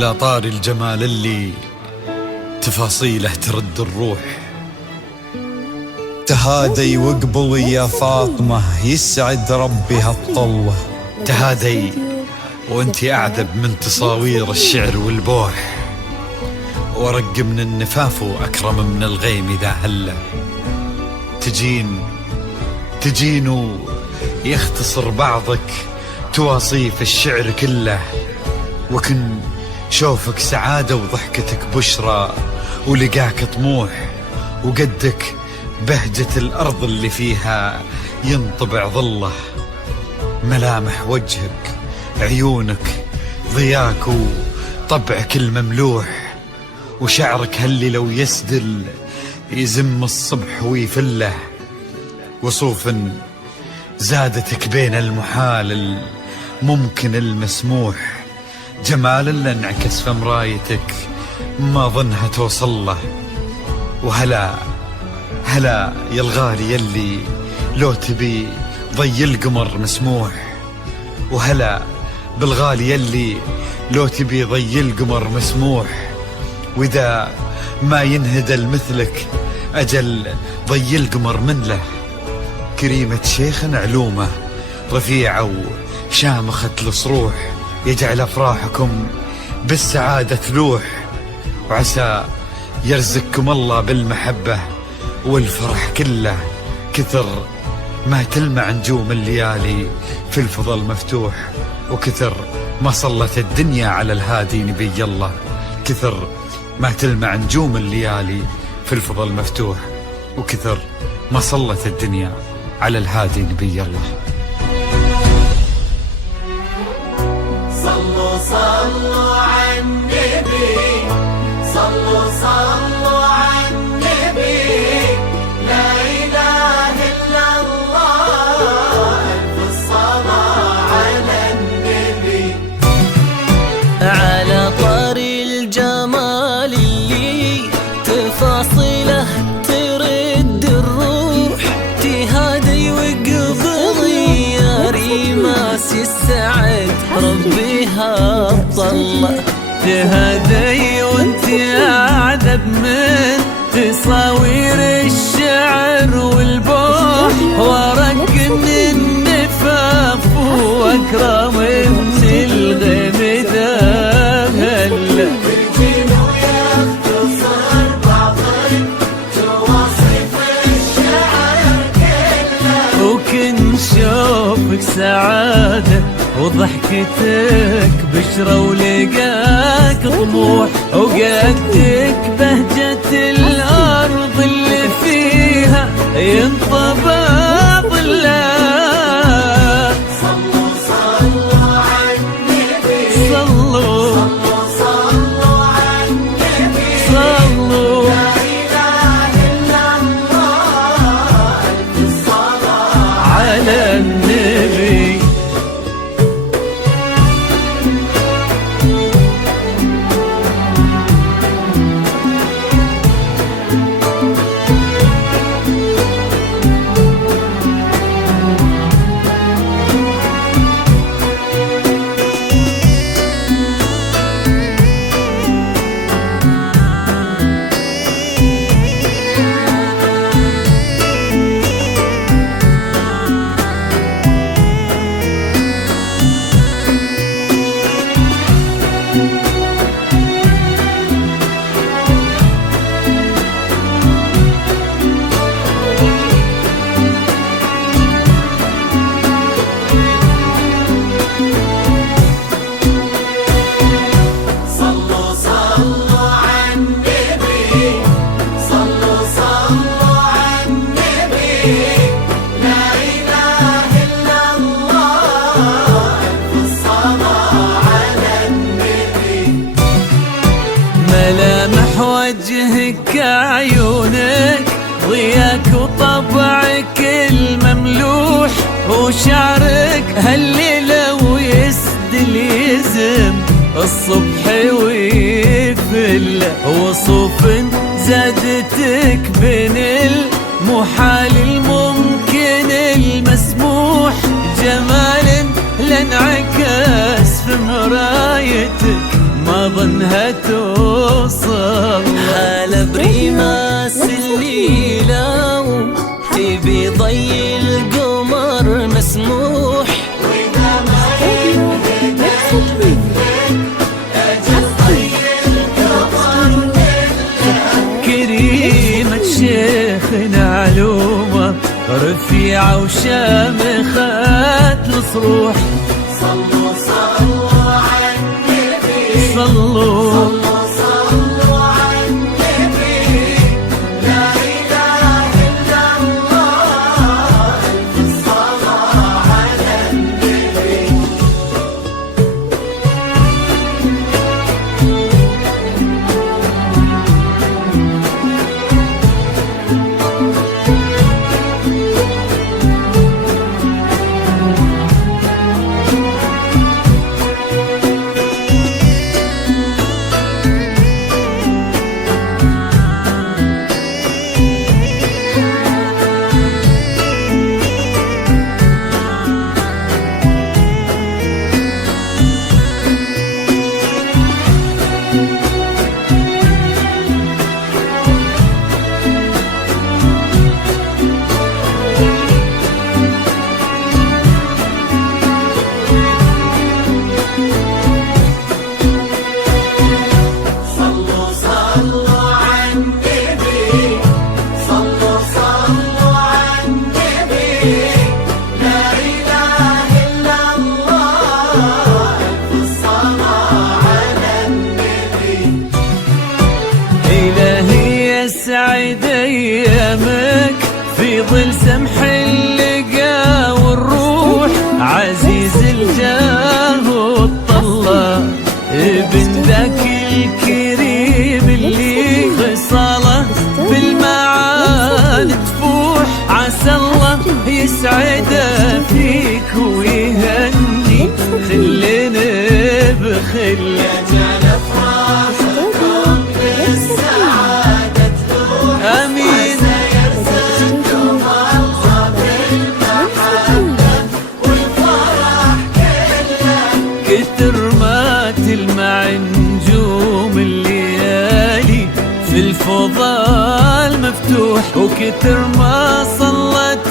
على طار الجمال اللي تفاصيله ترد الروح. تهادي وقبلي يا فاطمة يسعد ربي هالطلة. تهادي وانتي أعذب من تصاوير الشعر والبوح، ورق من النفاف وأكرم من الغيم إذا هله. تجين يختصر بعضك تواصيف الشعر كله، وكن شوفك سعادة وضحكتك بشرى، ولقاك طموح وقدك بهجة الأرض اللي فيها ينطبع ظله. ملامح وجهك عيونك ضياك وطبعك المملوح، وشعرك هاللي لو يسدل يزم الصبح ويفله. وصوف زادتك بين المحال الممكن المسموح، جمال اللي انعكس في مرايتك ما ظنها توصل له. وهلا يا الغالي يلي لو تبي ضي القمر مسموح، وهلا بالغالي يلي لو تبي ضي القمر مسموح. واذا ما ينهدل مثلك اجل ضي القمر من له. كريمة شيخ علومه رفيعة وشامخة الصروح، يجعل أفراحكم بالسعادة تلوح. وعسى يرزقكم الله بالمحبة والفرح كله، كثر ما تلمع نجوم الليالي في الفضل مفتوح. وكثر ما صلت الدنيا على الهادي نبي الله، كثر ما تلمع نجوم الليالي في الفضل مفتوح. وكثر ما صلت الدنيا على الهادي نبي الله. صلوا صلوا على النبي، صلوا على النبي، لا إله إلا الله، ألف الصلاة على النبي. على طار الجمال اللي تفاصيله ترد الروح، تهادي وقبضي يا ريماس يسعد ربي هالطلة. تهادي وانت أعذب من تصاوير الشعر والبوح، ورق من النفاف وأكرم من الغيم إذا هلا. تجين ويختصر بعضك تواصف الشعر كله، وكن شوفك سعادة وضحكتك بشرى، ولقاك طموح وقدك بهجة الأرض اللي فيها ينطبع ظله. صلوا على النبي، صلوا صلوا على النبي، صلوا لا إله إلا الله، ألف الصلاة على النبي. ملامح وجهك عيونك ضياك وطبعك المملوح، وشعرك هاللي لو يسدل يزم الصبح ويفل. وصوف زادتك بين المحال الممكن المسموح، جمال لانعكس في مرايتك ما ظن منها توصل. هلا بريماس الليلة تبي ضي القمر مسموح، وإذا ما ينهدى مثلك أجل ضي القمر كريمة شيخنا علومة رفيعة وشامخة الصروح. صلوا صلوا على النبي، صلوا صلوا على النبي، لا إله إلا الله، ألف الصلاة على النبي. صلوا صلوا على النبي، صلوا صلوا على النبي، لا إله إلا الله، ألف الصلاة على النبي. إلهي يسعد أيامك في ظل سمح اللقا والروح. عزيز الجاه والطلة ابن ذاك الكريم اللي خصاله بالمعاني تفوح. عسى الله يسعده فيك ويهني خلنا بخل. جعل فراسكم بالسعادة تلوح، آمين. سيرزقكم الله بالمحبة والفرح كله. كتر ما تلمع نجوم الليالي في الفضاء المفتوح، وكتر ما صلت